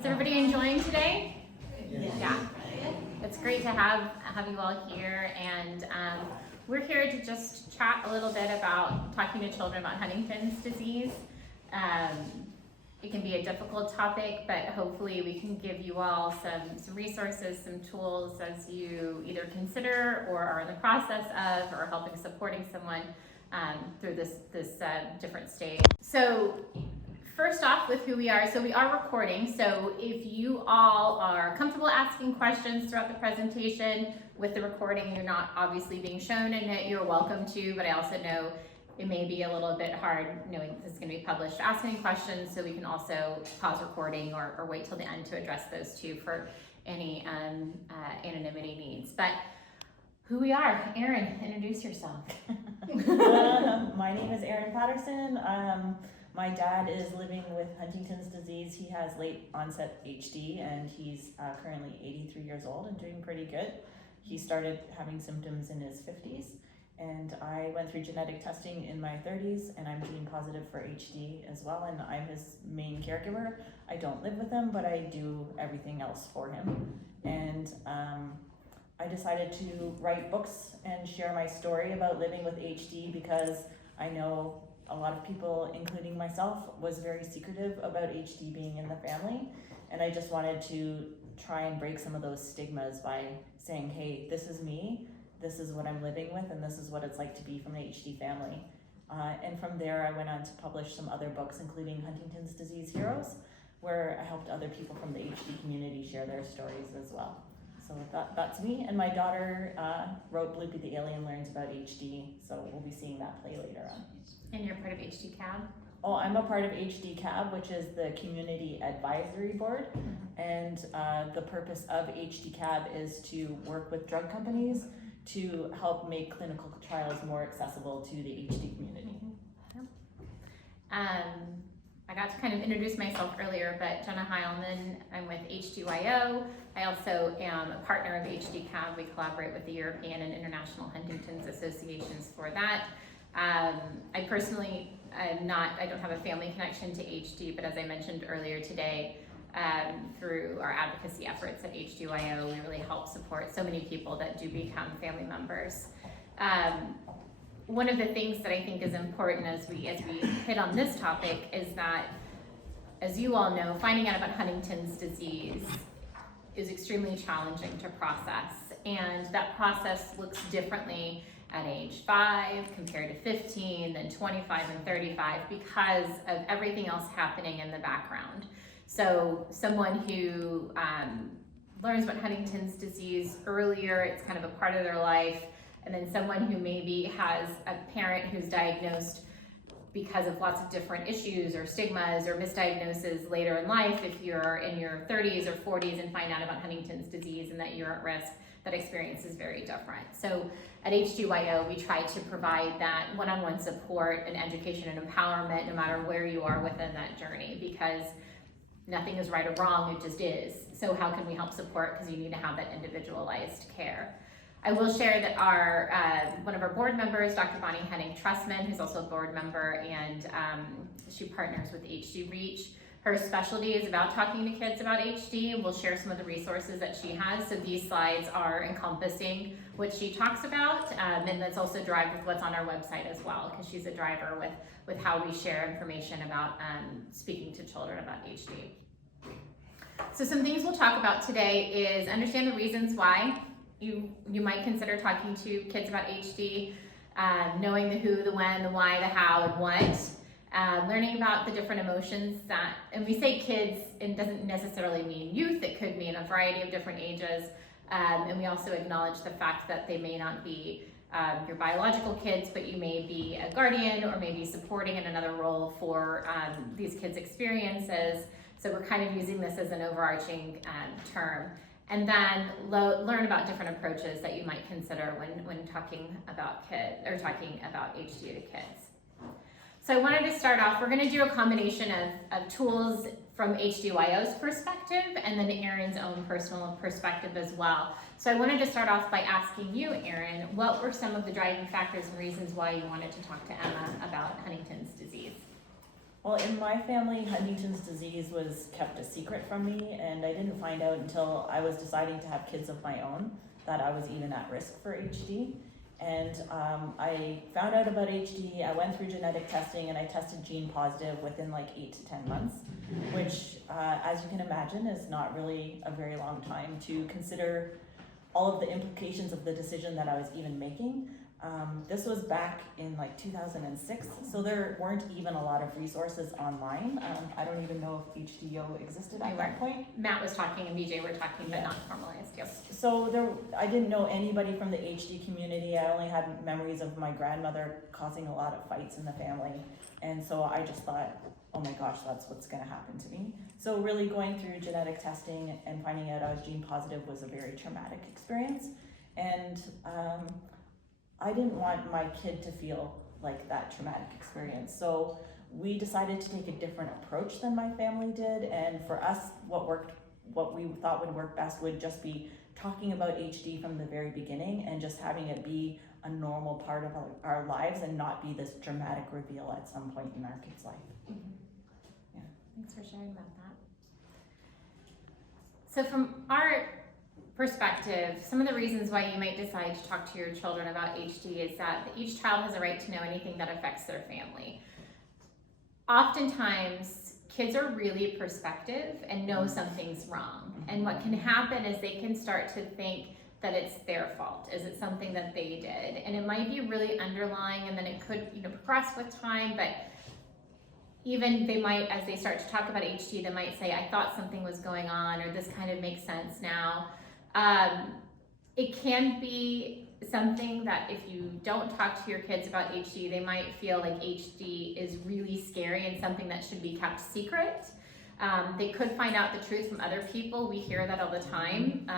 Is everybody enjoying today? Yeah. It's great to have you all here, and we're here to just chat a little bit about talking to children about Huntington's disease. It can be a difficult topic, but hopefully we can give you all some resources, some tools as you either consider or are in the process of, or helping supporting someone through this different stage. So first off, with who we are, so we are recording, so if you all are comfortable asking questions throughout the presentation with the recording, you're not obviously being shown in it, you're welcome to, but I also know it may be a little bit hard knowing this is going to be published to ask any questions, so we can also pause recording or wait till the end to address those too for any anonymity needs. But who we are, Erin, introduce yourself. My name is Erin Paterson. My dad is living with Huntington's disease. He has late onset HD and he's currently 83 years old and doing pretty good. He started having symptoms in his 50s, and I went through genetic testing in my 30s, and I'm gene positive for HD as well, and I'm his main caregiver. I don't live with him, but I do everything else for him. And I decided to write books and share my story about living with HD because I know a lot of people, including myself, was very secretive about HD being in the family, and I just wanted to try and break some of those stigmas by saying, hey, this is me, this is what I'm living with, and this is what it's like to be from an HD family. And from there, I went on to publish some other books, including Huntington's Disease Heroes, where I helped other people from the HD community share their stories as well. So that's me, and my daughter wrote Bloopy the Alien Learns About HD, so we'll be seeing that play later on. And you're part of HD CAB? Oh, I'm a part of HD CAB, which is the Community Advisory Board, and the purpose of HD CAB is to work with drug companies to help make clinical trials more accessible to the HD community. I got to kind of introduce myself earlier, but Jenna Heilman, I'm with HDYO. I also am a partner of HD CAB. We collaborate with the European and International Huntington's Associations for that. I personally I don't have a family connection to HD, but as I mentioned earlier today, through our advocacy efforts at HDYO, we really help support so many people that do become family members. One of the things that I think is important as we hit on this topic is that, as you all know, finding out about Huntington's disease is extremely challenging to process, and that process looks differently at age 5 compared to 15, then 25 and 35 because of everything else happening in the background. So someone who learns about Huntington's disease earlier, it's kind of a part of their life, and then someone who maybe has a parent who's diagnosed because of lots of different issues or stigmas or misdiagnoses later in life, if you're in your 30s or 40s and find out about Huntington's disease and that you're at risk, that experience is very different. So at HDYO, we try to provide that one-on-one support and education and empowerment no matter where you are within that journey, because nothing is right or wrong, it just is. So how can we help support? Because you need to have that individualized care. I will share that our one of our board members, Dr. Bonnie Henning-Trussman, who's also a board member, and she partners with HD Reach. Her specialty is about talking to kids about HD, and we'll share some of the resources that she has. So these slides are encompassing what she talks about, and that's also derived with what's on our website as well, because she's a driver with how we share information about speaking to children about HD. So some things we'll talk about today is understand the reasons why you might consider talking to kids about HD, knowing the who, the when, the why, the how, and what, learning about the different emotions that, and we say kids, it doesn't necessarily mean youth, it could mean a variety of different ages, and we also acknowledge the fact that they may not be your biological kids, but you may be a guardian or maybe supporting in another role for these kids' experiences. So we're kind of using this as an overarching term. And then learn about different approaches that you might consider when talking about talking about HD to kids. So I wanted to start off, we're going to do a combination of tools from HDYO's perspective and then Erin's own personal perspective as well. So I wanted to start off by asking you, Erin, what were some of the driving factors and reasons why you wanted to talk to Emma about Huntington's disease? Well, in my family, Huntington's disease was kept a secret from me, and I didn't find out until I was deciding to have kids of my own that I was even at risk for HD. And I found out about HD, I went through genetic testing, and I tested gene positive within like 8 to 10 months, which, as you can imagine, is not really a very long time to consider all of the implications of the decision that I was even making. This was back in like 2006, so there weren't even a lot of resources online. I don't even know if HDYO existed at that point. Matt was talking and BJ were talking, but not formalized. Yes. So I didn't know anybody from the HD community. I only had memories of my grandmother causing a lot of fights in the family. And so I just thought, oh my gosh, that's what's gonna happen to me. So really going through genetic testing and finding out I was gene positive was a very traumatic experience. And I didn't want my kid to feel like that traumatic experience. So we decided to take a different approach than my family did. And for us, what we thought would work best would just be talking about HD from the very beginning and just having it be a normal part of our lives and not be this dramatic reveal at some point in our kid's life. Mm-hmm. Yeah. Thanks for sharing about that. So from our perspective, some of the reasons why you might decide to talk to your children about HD is that each child has a right to know anything that affects their family. Oftentimes, kids are really perspective and know something's wrong. And what can happen is they can start to think that it's their fault. Is it something that they did? And it might be really underlying, and then it could, progress with time, but even they might, as they start to talk about HD, they might say, I thought something was going on, or this kind of makes sense now. It can be something that if you don't talk to your kids about HD, they might feel like HD is really scary and something that should be kept secret. They could find out the truth from other people. We hear that all the time,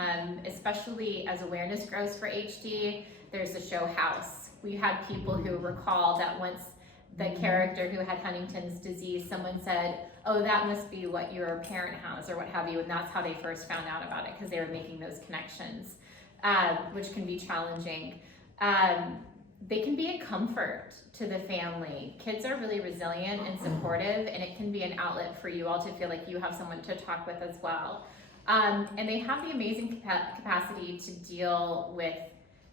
especially as awareness grows for HD. There's the show House. We had people who recall that once the character who had Huntington's disease, someone said, oh, that must be what your parent has or what have you, and that's how they first found out about it because they were making those connections, which can be challenging. They can be a comfort to the family. Kids are really resilient and supportive, and it can be an outlet for you all to feel like you have someone to talk with as well. And they have the amazing capacity to deal with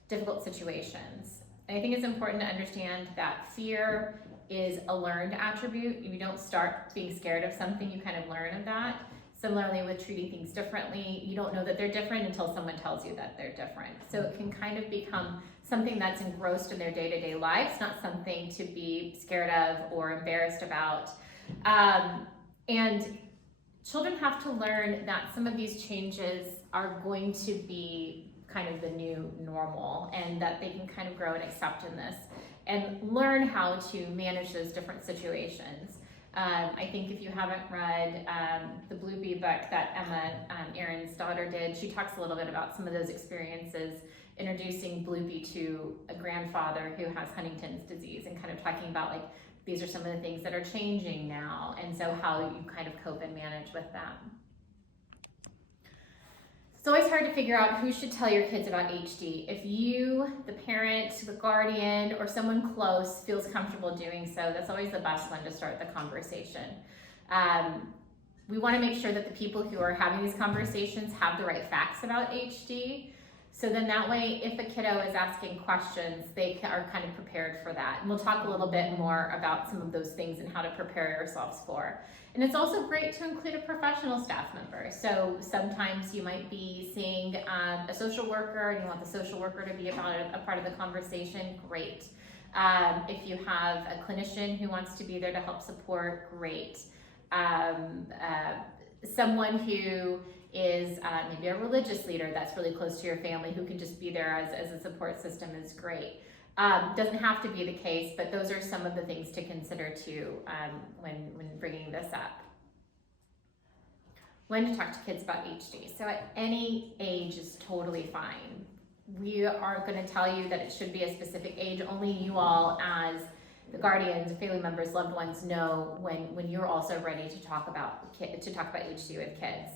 difficult situations. And I think it's important to understand that fear is a learned attribute. You don't start being scared of something, you kind of learn of that. Similarly with treating things differently, you don't know that they're different until someone tells you that they're different. So it can kind of become something that's engrossed in their day-to-day lives, not something to be scared of or embarrassed about. And children have to learn that some of these changes are going to be kind of the new normal, and that they can kind of grow and accept in this and learn how to manage those different situations. I think if you haven't read the Blue Bee book that Emma, Erin's daughter, did, she talks a little bit about some of those experiences introducing Blue Bee to a grandfather who has Huntington's disease, and kind of talking about like, these are some of the things that are changing now, and so how you kind of cope and manage with them. It's always hard to figure out who should tell your kids about HD. If you, the parent, the guardian, or someone close feels comfortable doing so, that's always the best one to start the conversation. We want to make sure that the people who are having these conversations have the right facts about HD. So then that way, if a kiddo is asking questions, they are kind of prepared for that. And we'll talk a little bit more about some of those things and how to prepare yourselves for. And it's also great to include a professional staff member. So sometimes you might be seeing a social worker and you want the social worker to be a part of the conversation, great. If you have a clinician who wants to be there to help support, great. Someone who is maybe a religious leader that's really close to your family who can just be there as a support system is great. Doesn't have to be the case, but those are some of the things to consider too when bringing this up. When to talk to kids about HD. So at any age is totally fine. We aren't going to tell you that it should be a specific age. Only you all as the guardians, family members, loved ones know when you're also ready to talk about HD with kids.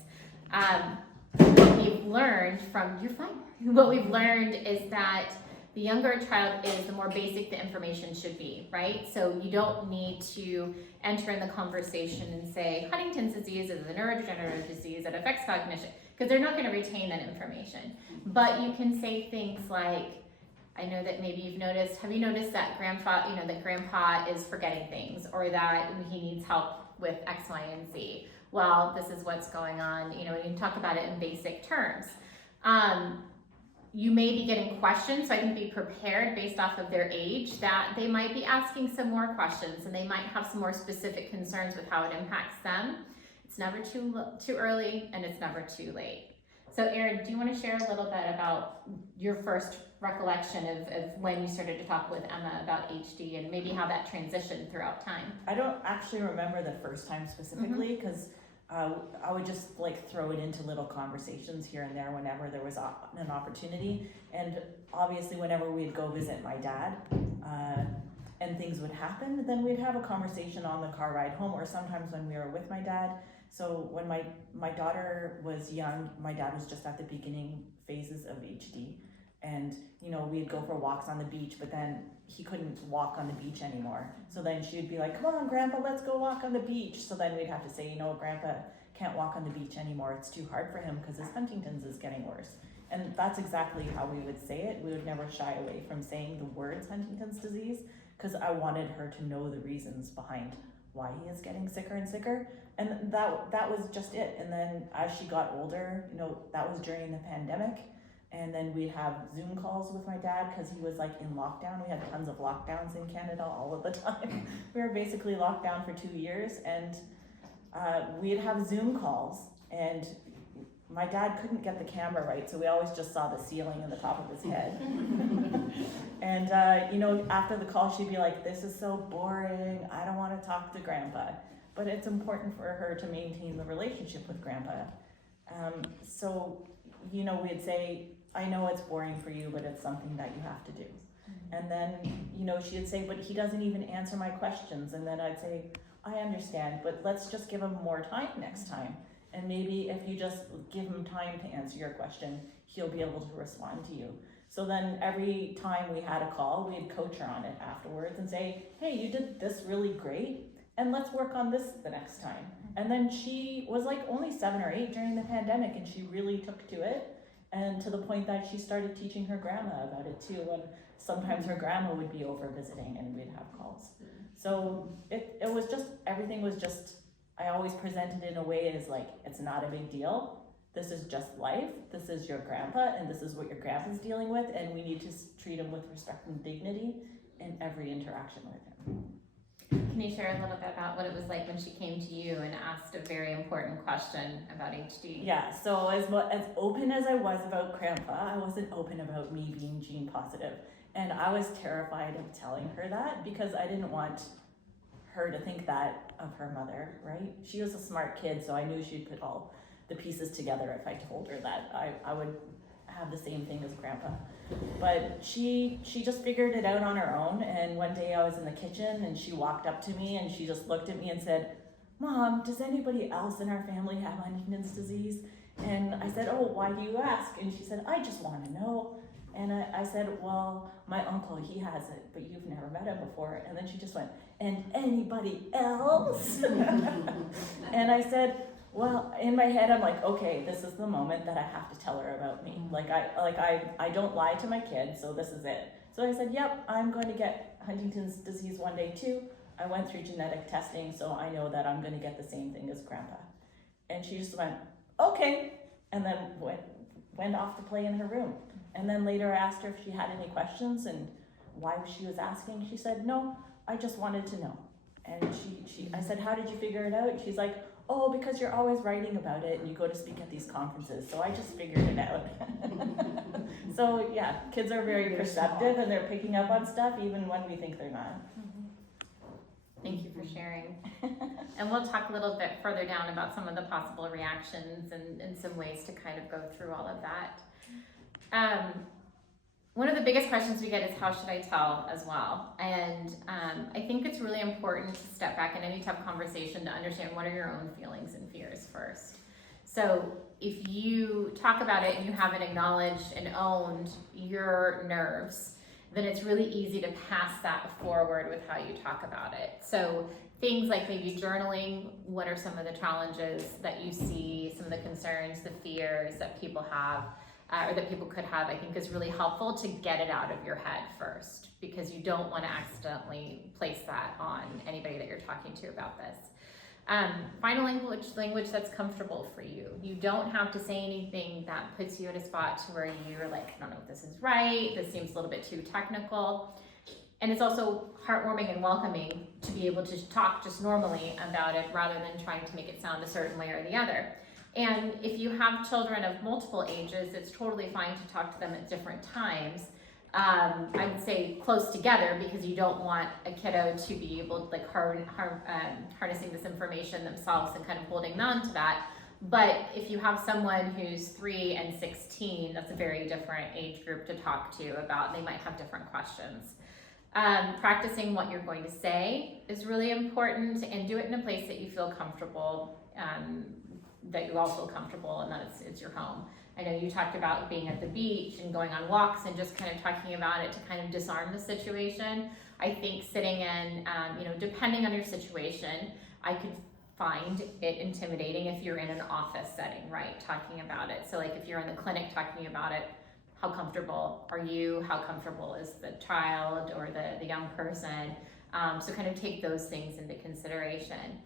What we've learned from, you're fine. What we've learned is that the younger a child is, the more basic the information should be, right? So you don't need to enter in the conversation and say, Huntington's disease is a neurodegenerative disease that affects cognition, because they're not gonna retain that information. But you can say things like, I know that maybe you've noticed, have you noticed that grandpa is forgetting things, or that he needs help with X, Y, and Z? Well, this is what's going on, and you can talk about it in basic terms. You may be getting questions, so I can be prepared based off of their age that they might be asking some more questions, and they might have some more specific concerns with how it impacts them. It's never too early, and it's never too late. So Erin, do you want to share a little bit about your first recollection of when you started to talk with Emma about HD, and maybe how that transitioned throughout time? I don't actually remember the first time specifically, because I would just like throw it into little conversations here and there whenever there was an opportunity. And obviously whenever we'd go visit my dad and things would happen, then we'd have a conversation on the car ride home, or sometimes when we were with my dad. So when my daughter was young, my dad was just at the beginning phases of HD. And we'd go for walks on the beach, but then he couldn't walk on the beach anymore. So then she would be like, come on, Grandpa, let's go walk on the beach. So then we'd have to say, Grandpa can't walk on the beach anymore. It's too hard for him because his Huntington's is getting worse. And that's exactly how we would say it. We would never shy away from saying the words Huntington's disease, because I wanted her to know the reasons behind why he is getting sicker and sicker. And that was just it. And then as she got older, that was during the pandemic. And then we'd have Zoom calls with my dad because he was like in lockdown. We had tons of lockdowns in Canada all of the time. We were basically locked down for 2 years, and we'd have Zoom calls, and my dad couldn't get the camera right, so we always just saw the ceiling and the top of his head. And after the call, she'd be like, this is so boring, I don't want to talk to Grandpa. But it's important for her to maintain the relationship with Grandpa. So we'd say, I know it's boring for you, but it's something that you have to do. And then, she'd say, but he doesn't even answer my questions. And then I'd say, I understand, but let's just give him more time next time. And maybe if you just give him time to answer your question, he'll be able to respond to you. So then every time we had a call, we'd coach her on it afterwards and say, hey, you did this really great, and let's work on this the next time. And then she was like only 7 or 8 during the pandemic, and she really took to it. And to the point that she started teaching her grandma about it too. And sometimes her grandma would be over visiting and we'd have calls. So it was just, everything was just, I always presented it in a way as like, it's not a big deal. This is just life. This is your grandpa, and this is what your grandpa's dealing with. And we need to treat him with respect and dignity in every interaction with him. Can you share a little bit about what it was like when she came to you and asked a very important question about HD? Yeah, so as open as I was about Grandpa, I wasn't open about me being gene positive. And I was terrified of telling her that because I didn't want her to think that of her mother, right? She was a smart kid, so I knew she'd put all the pieces together if I told her that I would have the same thing as Grandpa. But she just figured it out on her own. And one day I was in the kitchen and she walked up to me and she just looked at me and said, Mom, does anybody else in our family have Huntington's disease? And I said, oh, why do you ask? And she said, I just want to know. And I said, well, my uncle, he has it, but you've never met him before. And then she just went, and anybody else? And I said, well, in my head, I'm like, okay, this is the moment that I have to tell her about me. I don't lie to my kids, so this is it. So I said, yep, I'm going to get Huntington's disease one day too. I went through genetic testing, so I know that I'm going to get the same thing as Grandpa. And she just went, okay, and then went off to play in her room. And then later I asked her if she had any questions and why she was asking. She said, no, I just wanted to know. And I said, how did you figure it out? And she's like, oh, because you're always writing about it and you go to speak at these conferences, so I just figured it out. So yeah, kids are very perceptive and they're picking up on stuff even when we think they're not. Thank you for sharing. And we'll talk a little bit further down about some of the possible reactions and some ways to kind of go through all of that. One of the biggest questions we get is how should I tell as well? And I think it's really important to step back in any tough conversation to understand what are your own feelings and fears first. So if you talk about it and you haven't acknowledged and owned your nerves, then it's really easy to pass that forward with how you talk about it. So things like maybe journaling, what are some of the challenges that you see, some of the concerns, the fears that people have, or that people could have, I think is really helpful to get it out of your head first, because you don't want to accidentally place that on anybody that you're talking to about this. Final language that's comfortable for you. You don't have to say anything that puts you in a spot to where you're like, I don't know if this is right, this seems a little bit too technical. And it's also heartwarming and welcoming to be able to talk just normally about it rather than trying to make it sound a certain way or the other. And if you have children of multiple ages, it's totally fine to talk to them at different times. I would say close together, because you don't want a kiddo to be able to harnessing this information themselves and kind of holding on to that. But if you have someone who's 3 and 16, that's a very different age group to talk to about. They might have different questions. Practicing what you're going to say is really important, and do it in a place that you feel comfortable, that you all feel comfortable, and that it's your home. I know you talked about being at the beach and going on walks and just kind of talking about it to kind of disarm the situation. I think sitting in, depending on your situation, I could find it intimidating if you're in an office setting, right? Talking about it. So like if you're in the clinic talking about it, how comfortable are you? How comfortable is the child or the young person? So kind of take those things into consideration.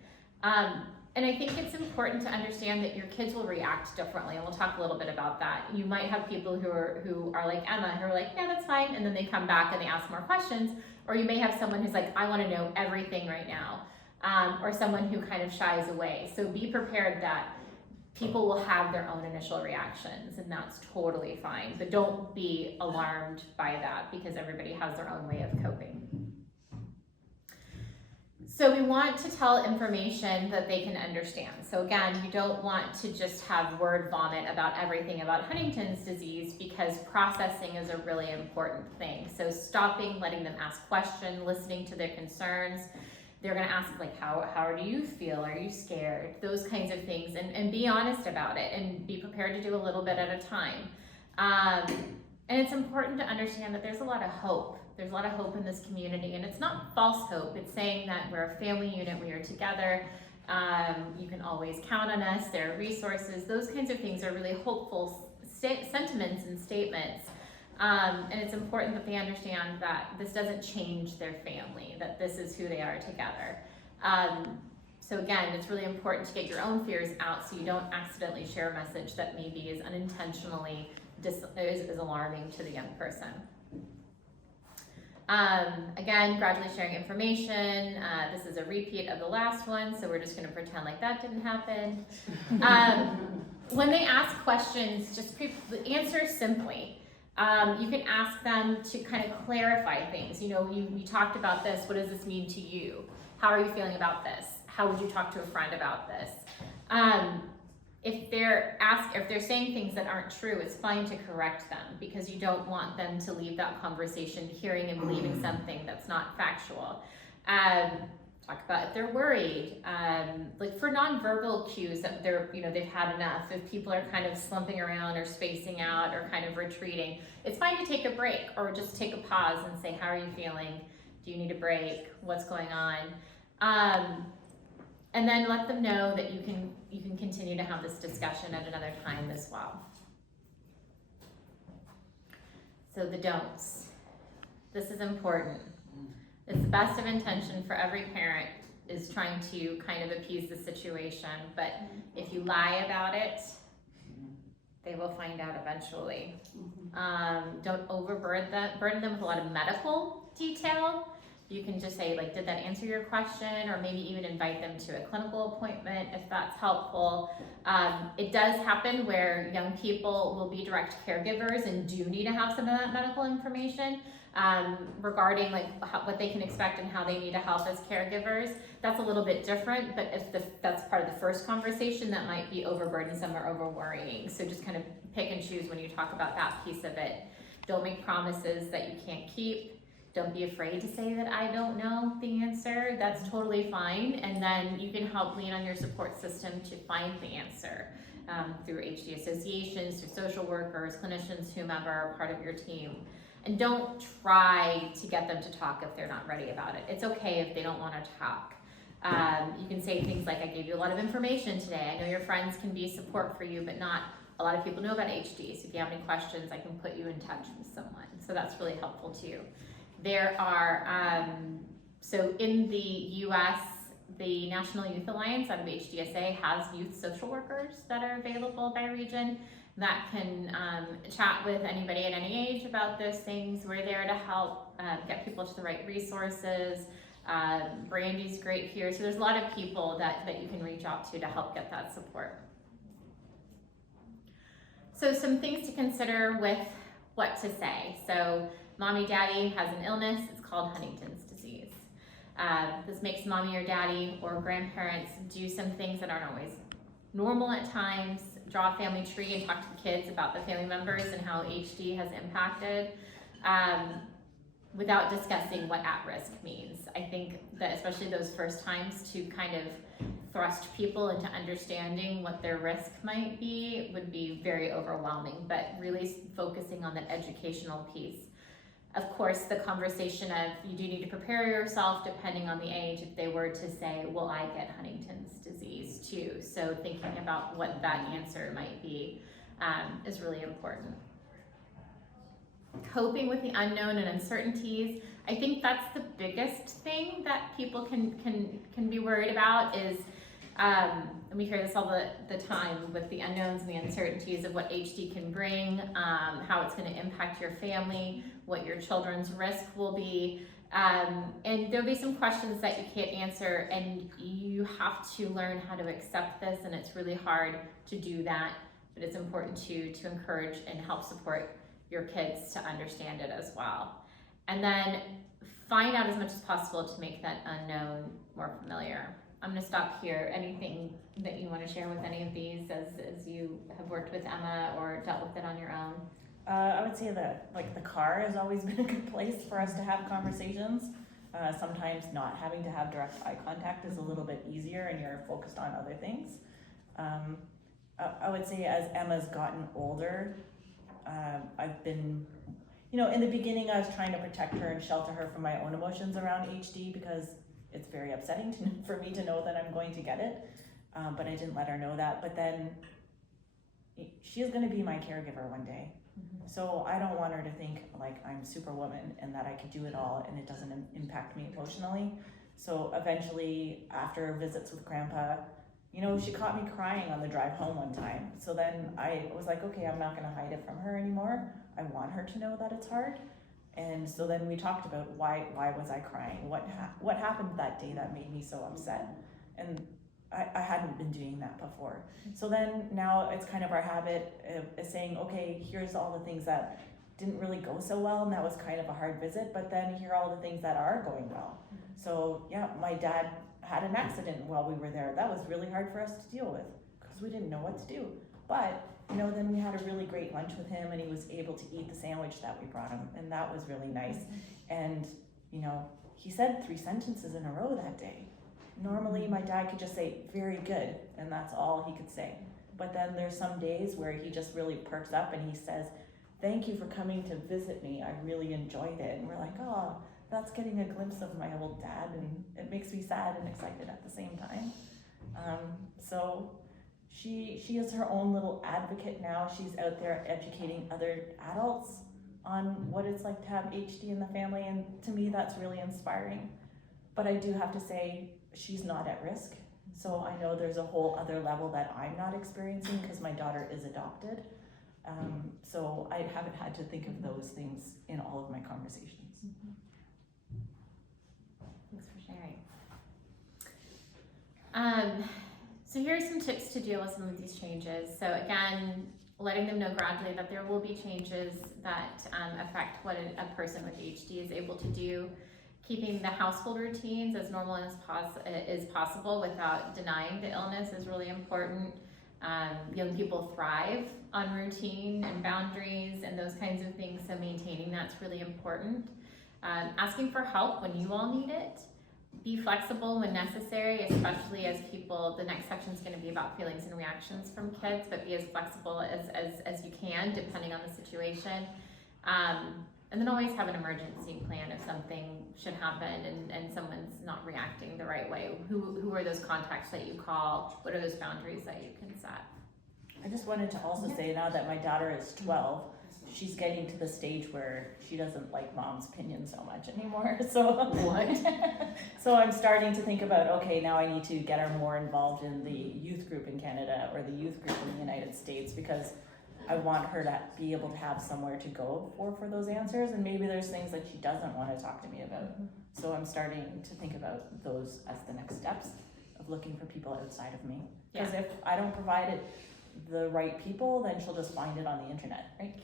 And I think it's important to understand that your kids will react differently, and we'll talk a little bit about that. You might have people who are like Emma, who are like, yeah, that's fine, and then they come back and they ask more questions. Or you may have someone who's like, I want to know everything right now, or someone who kind of shies away. So be prepared that people will have their own initial reactions, and that's totally fine. But don't be alarmed by that, because everybody has their own way of coping. So we want to tell information that they can understand. So again, you don't want to just have word vomit about everything about Huntington's disease, because processing is a really important thing. So stopping, letting them ask questions, listening to their concerns. They're gonna ask like, how do you feel? Are you scared? Those kinds of things, and be honest about it, and be prepared to do a little bit at a time. And it's important to understand that there's a lot of hope. There's a lot of hope in this community, and it's not false hope. It's saying that we're a family unit, we are together. You can always count on us. There are resources. Those kinds of things are really hopeful sentiments and statements. And it's important that they understand that this doesn't change their family, that this is who they are together. So again, it's really important to get your own fears out, so you don't accidentally share a message that maybe is unintentionally is alarming to the young person. Again, gradually sharing information. This is a repeat of the last one, so we're just going to pretend like that didn't happen. When they ask questions, just answer simply. You can ask them to kind of clarify things. You know, you talked about this. What does this mean to you? How are you feeling about this? How would you talk to a friend about this? If they're saying things that aren't true, it's fine to correct them, because you don't want them to leave that conversation hearing and believing something that's not factual. Talk about if they're worried, like for nonverbal cues that they've had enough. If people are kind of slumping around or spacing out or kind of retreating, it's fine to take a break or just take a pause and say, how are you feeling? Do you need a break? What's going on? And then let them know that you can continue to have this discussion at another time as well. So the don'ts. This is important. It's the best of intention for every parent is trying to kind of appease the situation, but if you lie about it, they will find out eventually. Don't overburden them with a lot of medical detail. You can just say, like, did that answer your question? Or maybe even invite them to a clinical appointment if that's helpful. It does happen where young people will be direct caregivers and do need to have some of that medical information regarding like what they can expect and how they need to help as caregivers. That's a little bit different, but if that's part of the first conversation, that might be overburdensome or over worrying. So just kind of pick and choose when you talk about that piece of it. Don't make promises that you can't keep. Don't be afraid to say that I don't know the answer. That's totally fine. And then you can help lean on your support system to find the answer through HD associations, through social workers, clinicians, whomever are part of your team. And don't try to get them to talk if they're not ready about it. It's okay if they don't want to talk. You can say things like, I gave you a lot of information today. I know your friends can be support for you, but not a lot of people know about HD. So if you have any questions, I can put you in touch with someone. So that's really helpful too. There are, so in the US, the National Youth Alliance out of HDSA has youth social workers that are available by region that can chat with anybody at any age about those things. We're there to help get people to the right resources. Brandy's great here. So there's a lot of people that you can reach out to help get that support. So some things to consider with what to say. So mommy, daddy has an illness. It's called Huntington's disease. This makes mommy or daddy or grandparents do some things that aren't always normal at times. Draw a family tree and talk to the kids about the family members and how HD has impacted, without discussing what at-risk means. I think that especially those first times, to kind of thrust people into understanding what their risk might be would be very overwhelming, but really focusing on that educational piece. Of course, the conversation of you do need to prepare yourself depending on the age if they were to say, will I get Huntington's disease too? So thinking about what that answer might be is really important. Coping with the unknown and uncertainties. I think that's the biggest thing that people can be worried about is, and we hear this all the time with the unknowns and the uncertainties of what HD can bring, how it's going to impact your family, what your children's risk will be. And there'll be some questions that you can't answer, and you have to learn how to accept this, and it's really hard to do that, but it's important to encourage and help support your kids to understand it as well. And then find out as much as possible to make that unknown more familiar. I'm going to stop here. Anything that you want to share with any of these as you have worked with Emma or dealt with it on your own? I would say that the car has always been a good place for us to have conversations. Sometimes not having to have direct eye contact is a little bit easier and you're focused on other things. I would say as Emma's gotten older, I've been, in the beginning I was trying to protect her and shelter her from my own emotions around HD because it's very upsetting for me to know that I'm going to get it, but I didn't let her know that. But then she is going to be my caregiver one day. Mm-hmm. So I don't want her to think like I'm Superwoman and that I could do it all and it doesn't impact me emotionally. So eventually, after visits with Grandpa, she caught me crying on the drive home one time. So then I was like, okay, I'm not going to hide it from her anymore. I want her to know that it's hard. And so then we talked about why was I crying? What happened that day that made me so upset? And I hadn't been doing that before. So then now it's kind of our habit of saying, okay, here's all the things that didn't really go so well, and that was kind of a hard visit, but then here are all the things that are going well. So yeah, my dad had an accident while we were there. That was really hard for us to deal with because we didn't know what to do. But then we had a really great lunch with him and he was able to eat the sandwich that we brought him, and that was really nice. And he said 3 sentences in a row that day. Normally my dad could just say very good and that's all he could say. But then there's some days where he just really perks up and he says, thank you for coming to visit me. I really enjoyed it. And we're like, oh, that's getting a glimpse of my old dad, and it makes me sad and excited at the same time. So she is her own little advocate now. She's out there educating other adults on what it's like to have HD in the family, and to me that's really inspiring. But I do have to say, she's not at risk. So I know there's a whole other level that I'm not experiencing because my daughter is adopted. So I haven't had to think of those things in all of my conversations. Thanks for sharing. So here are some tips to deal with some of these changes. So again, letting them know gradually that there will be changes that affect what a person with HD is able to do. Keeping the household routines as normal as possible without denying the illness is really important. Young people thrive on routine and boundaries and those kinds of things, so maintaining that's really important. Asking for help when you all need it. Be flexible when necessary, especially as the next section is going to be about feelings and reactions from kids, but be as flexible as you can depending on the situation. And then always have an emergency plan if something should happen and someone's not reacting the right way. Who are those contacts that you call? What are those boundaries that you can set? I just wanted to also say, now that my daughter is 12, she's getting to the stage where she doesn't like mom's opinion so much anymore. So What? So I'm starting to think about, okay, now I need to get her more involved in the youth group in Canada or the youth group in the United States, because I want her to be able to have somewhere to go for those answers, and maybe there's things that she doesn't want to talk to me about. So I'm starting to think about those as the next steps of looking for people outside of me. Because if I don't provide it the right people, then she'll just find it on the internet, right?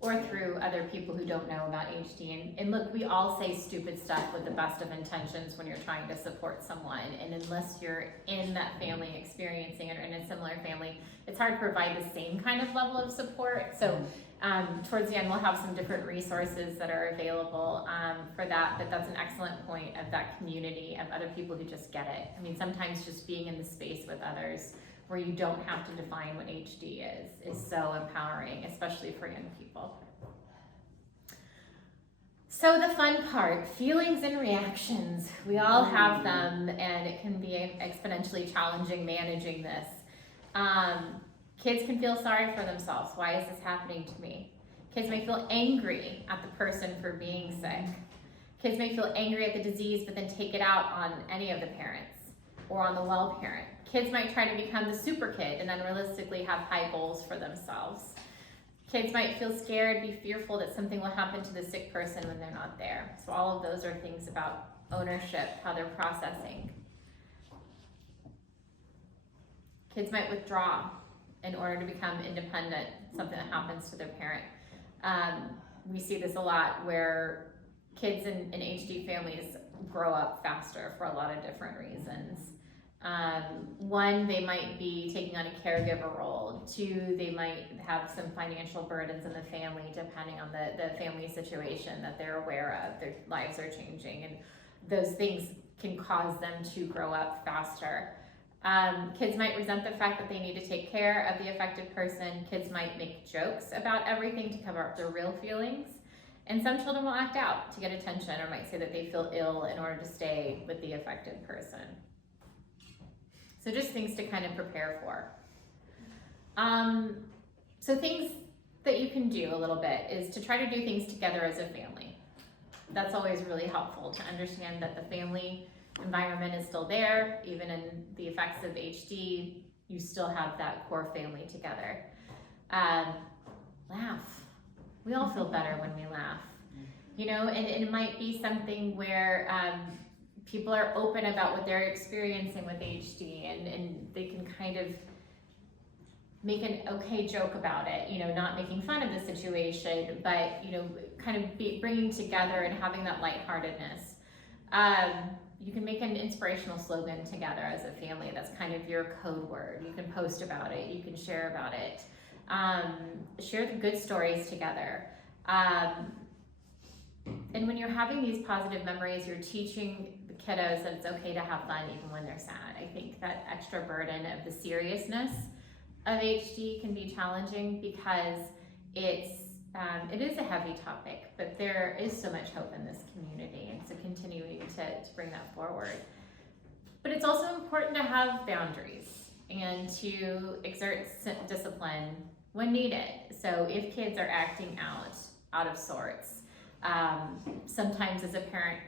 Or through other people who don't know about HD. And look, we all say stupid stuff with the best of intentions when you're trying to support someone. And unless you're in that family experiencing it or in a similar family, it's hard to provide the same kind of level of support. So towards the end, we'll have some different resources that are available for that. But that's an excellent point of that community of other people who just get it. I mean, sometimes just being in the space with others where you don't have to define what HD is so empowering, especially for young people. So the fun part, feelings and reactions. We all have them, and it can be exponentially challenging managing this. Kids can feel sorry for themselves. Why is this happening to me? Kids may feel angry at the person for being sick. Kids may feel angry at the disease, but then take it out on any of the parents or on the well parent. Kids might try to become the super kid and unrealistically have high goals for themselves. Kids might feel scared, be fearful that something will happen to the sick person when they're not there. So all of those are things about ownership, how they're processing. Kids might withdraw in order to become independent, something that happens to their parent. We see this a lot where kids in HD families grow up faster for a lot of different reasons. One, they might be taking on a caregiver role. Two, they might have some financial burdens in the family, depending on the family situation that they're aware of. Their lives are changing, and those things can cause them to grow up faster. Kids might resent the fact that they need to take care of the affected person. Kids might make jokes about everything to cover up their real feelings. And some children will act out to get attention, or might say that they feel ill in order to stay with the affected person. So just things to kind of prepare for. So things that you can do a little bit is to try to do things together as a family. That's always really helpful to understand that the family environment is still there. Even in the effects of HD, you still have that core family together. Laugh. We all feel better when we laugh. You know, and it might be something where people are open about what they're experiencing with HD, and they can kind of make an okay joke about it, you know, not making fun of the situation, but, you know, kind of bringing together and having that lightheartedness. You can make an inspirational slogan together as a family. That's kind of your code word. You can post about it. You can share about it. Share the good stories together. And when you're having these positive memories, you're teaching the kiddos that it's okay to have fun even when they're sad. I think that extra burden of the seriousness of HD can be challenging because it is a heavy topic, but there is so much hope in this community, and so continuing to bring that forward. But it's also important to have boundaries and to exert discipline when needed. So if kids are acting out of sorts, sometimes as a parent,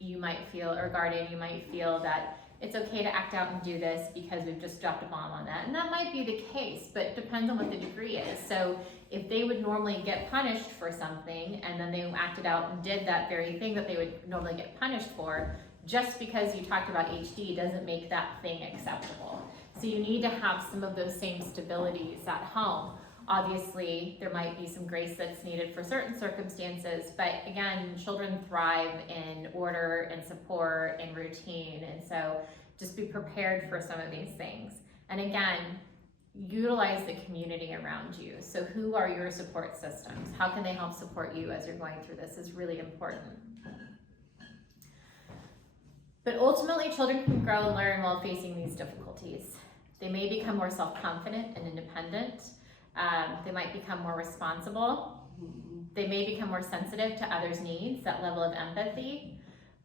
you might feel, or guardian, you might feel that it's okay to act out and do this because we've just dropped a bomb on that. And that might be the case, but it depends on what the degree is. So if they would normally get punished for something and then they acted out and did that very thing that they would normally get punished for, just because you talked about HD doesn't make that thing acceptable. So you need to have some of those same stabilities at home. Obviously, there might be some grace that's needed for certain circumstances, but again, children thrive in order and support and routine, and so just be prepared for some of these things. And again, utilize the community around you. So who are your support systems? How can they help support you as you're going through this is really important. But ultimately, children can grow and learn while facing these difficulties. They may become more self-confident and independent. They might become more responsible. They may become more sensitive to others' needs, that level of empathy,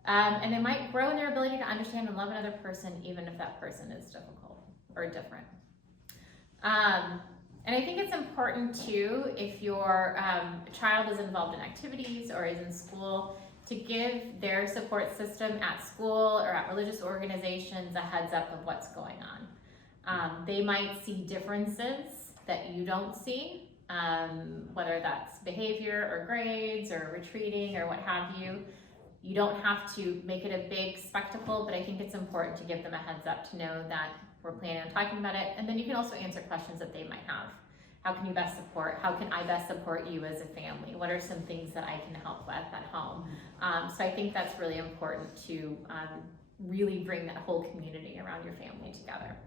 and they might grow in their ability to understand and love another person, even if that person is difficult or different. And I think it's important too, if your child is involved in activities or is in school, to give their support system at school or at religious organizations a heads up of what's going on. They might see differences that you don't see, whether that's behavior or grades or retreating or what have you. You don't have to make it a big spectacle, but I think it's important to give them a heads up to know that we're planning on talking about it. And then you can also answer questions that they might have. How can you best support? How can I best support you as a family? What are some things that I can help with at home? So I think that's really important to really bring that whole community around your family together.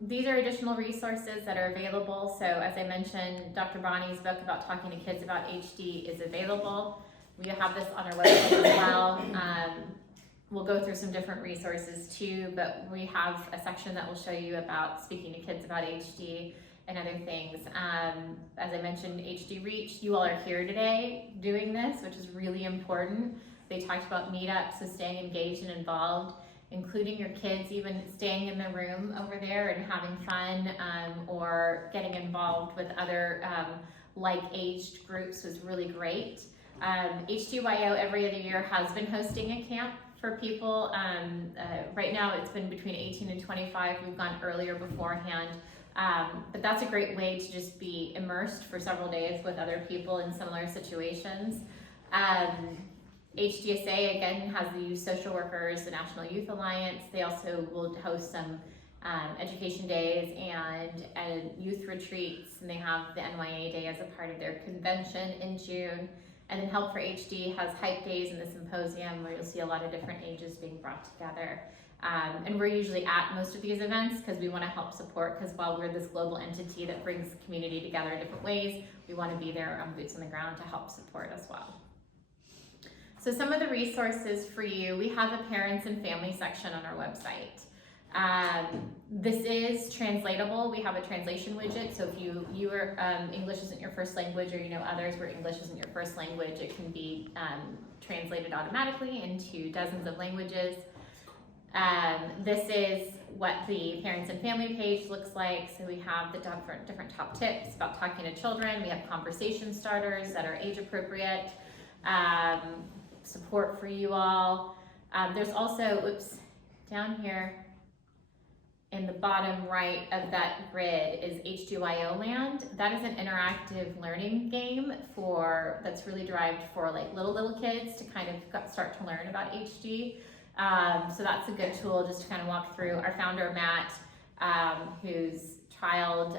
These are additional resources that are available. So as I mentioned, Dr. Bonnie's book about talking to kids about HD is available. We have this on our website as well. We'll go through some different resources too, but we have a section that will show you about speaking to kids about HD and other things. As I mentioned, HD Reach, you all are here today doing this, which is really important. They talked about meetups, so staying engaged and involved, including your kids, even staying in the room over there and having fun, or getting involved with other like-aged groups was really great. HDYO every other year has been hosting a camp for people. Right now it's been between 18 and 25. We've gone earlier beforehand. But that's a great way to just be immersed for several days with other people in similar situations. HDSA again has the Youth Social Workers, the National Youth Alliance. They also will host some education days and youth retreats, and they have the NYA Day as a part of their convention in June. And then Help for HD has Hype Days and the Symposium, where you'll see a lot of different ages being brought together. And we're usually at most of these events because we want to help support, because while we're this global entity that brings the community together in different ways, we want to be there on boots on the ground to help support as well. So some of the resources for you, we have a parents and family section on our website. This is translatable. We have a translation widget, so if you are English isn't your first language, or you know others where English isn't your first language, it can be translated automatically into dozens of languages. This is what the parents and family page looks like. So we have the different top tips about talking to children. We have conversation starters that are age appropriate, support for you all. There's also, down here in the bottom right of that grid is HDYO Land. That is an interactive learning game that's really derived for like little kids to kind of start to learn about HD. So that's a good tool just to kind of walk through. Our founder, Matt, whose child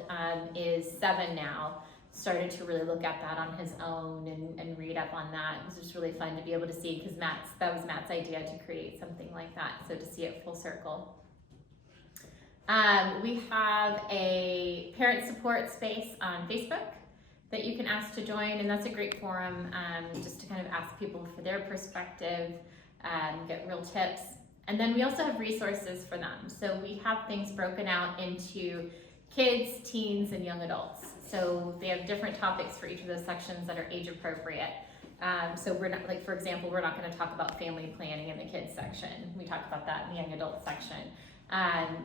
is 7 now, started to really look at that on his own and read up on that. It was just really fun to be able to see, because that was Matt's idea to create something like that, so to see it full circle. We have a parent support space on Facebook that you can ask to join, and that's a great forum just to kind of ask people for their perspective, get real tips. And then we also have resources for them. So we have things broken out into kids, teens, and young adults. So they have different topics for each of those sections that are age appropriate. So we're not, like for example, we're not going to talk about family planning in the kids section. We talk about that in the young adult section.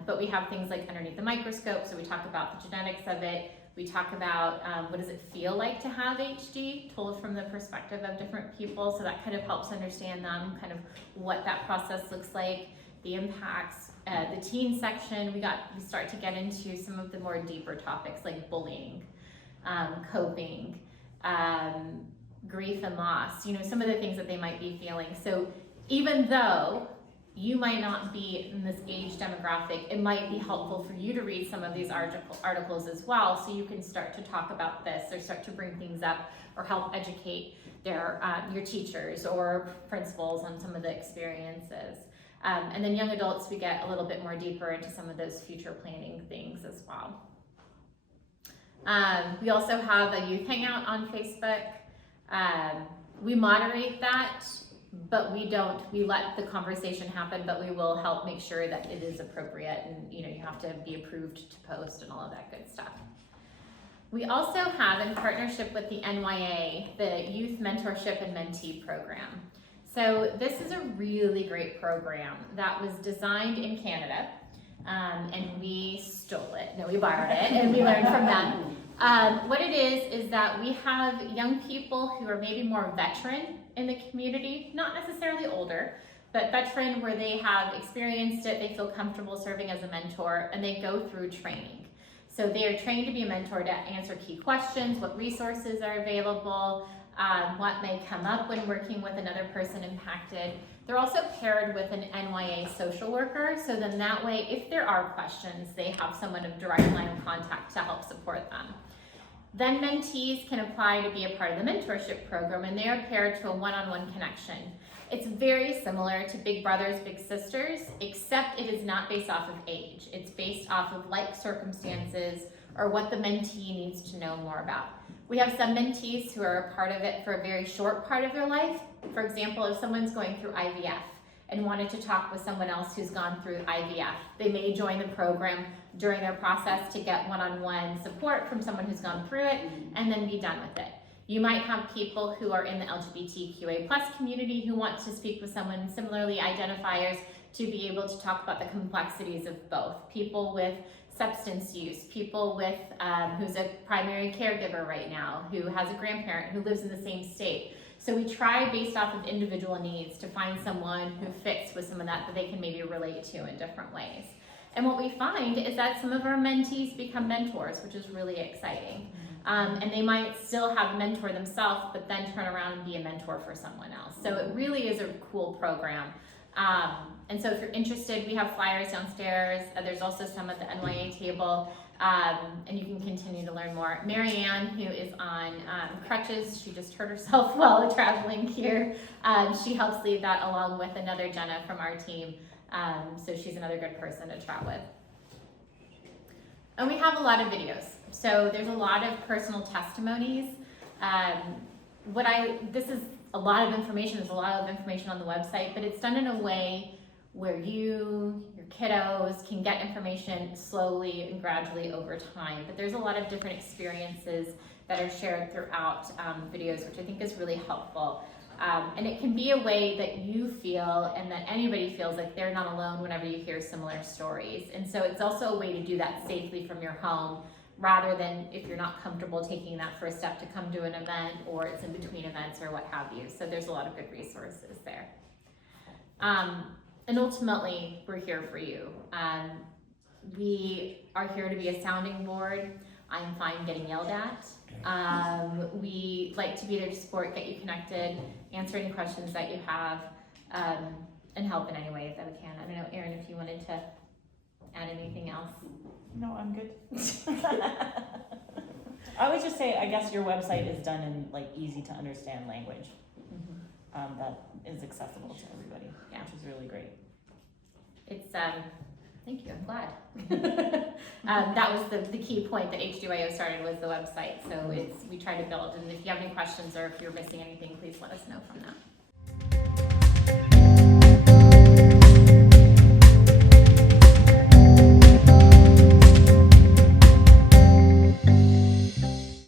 But we have things like underneath the microscope. So we talk about the genetics of it. We talk about what does it feel like to have HD, told from the perspective of different people. So that kind of helps understand them, kind of what that process looks like, the impacts. The teen section, we start to get into some of the more deeper topics like bullying, coping, grief and loss, some of the things that they might be feeling. So even though you might not be in this age demographic, it might be helpful for you to read some of these articles as well, so you can start to talk about this or start to bring things up or help educate your teachers or principals on some of the experiences. And then young adults, we get a little bit more deeper into some of those future planning things as well. We also have a youth hangout on Facebook. We moderate that, but we let the conversation happen, but we will help make sure that it is appropriate, and you have to be approved to post and all of that good stuff. We also have, in partnership with the NYA, the Youth Mentorship and Mentee Program. So this is a really great program that was designed in Canada, and we stole it. No, we borrowed it, and we learned from them. What it is that we have young people who are maybe more veteran in the community, not necessarily older, but veteran where they have experienced it, they feel comfortable serving as a mentor, and they go through training. So they are trained to be a mentor to answer key questions, what resources are available, what may come up when working with another person impacted. They're also paired with an NYA social worker, so then that way, if there are questions, they have someone of direct line of contact to help support them. Then mentees can apply to be a part of the mentorship program, and they are paired to a one-on-one connection. It's very similar to Big Brothers, Big Sisters, except it is not based off of age. It's based off of like circumstances or what the mentee needs to know more about. We have some mentees who are a part of it for a very short part of their life. For example, if someone's going through IVF and wanted to talk with someone else who's gone through IVF, they may join the program during their process to get one-on-one support from someone who's gone through it and then be done with it. You might have people who are in the LGBTQA+ community who want to speak with someone similarly identifiers to be able to talk about the complexities of both. People with substance use, people with who's a primary caregiver right now, who has a grandparent who lives in the same state. So we try based off of individual needs to find someone who fits with some of that they can maybe relate to in different ways. And what we find is that some of our mentees become mentors, which is really exciting. And they might still have a mentor themselves, but then turn around and be a mentor for someone else. So it really is a cool program. And so if you're interested, we have flyers downstairs. There's also some at the NYA table, and you can continue to learn more. Marianne, who is on crutches, she just hurt herself while traveling here. She helps lead that along with another Jenna from our team. So she's another good person to chat with. And we have a lot of videos. So there's a lot of personal testimonies. This is a lot of information. There's a lot of information on the website, but it's done in a way where your kiddos can get information slowly and gradually over time. But there's a lot of different experiences that are shared throughout videos, which I think is really helpful. And it can be a way that you feel and that anybody feels like they're not alone whenever you hear similar stories. And so it's also a way to do that safely from your home, rather than if you're not comfortable taking that first step to come to an event or it's in between events or what have you. So there's a lot of good resources there. And ultimately, we're here for you. We are here to be a sounding board. I'm fine getting yelled at. We like to be there to support, get you connected, answer any questions that you have, and help in any way that we can. I don't know, Erin, if you wanted to add anything else. No, I'm good. I would just say, I guess your website is done in like easy to understand language. That is accessible to everybody, which is really great. It's, thank you, I'm glad. That was the key point that HDYO started, was the website. So we try to build, and if you have any questions or if you're missing anything, please let us know from that.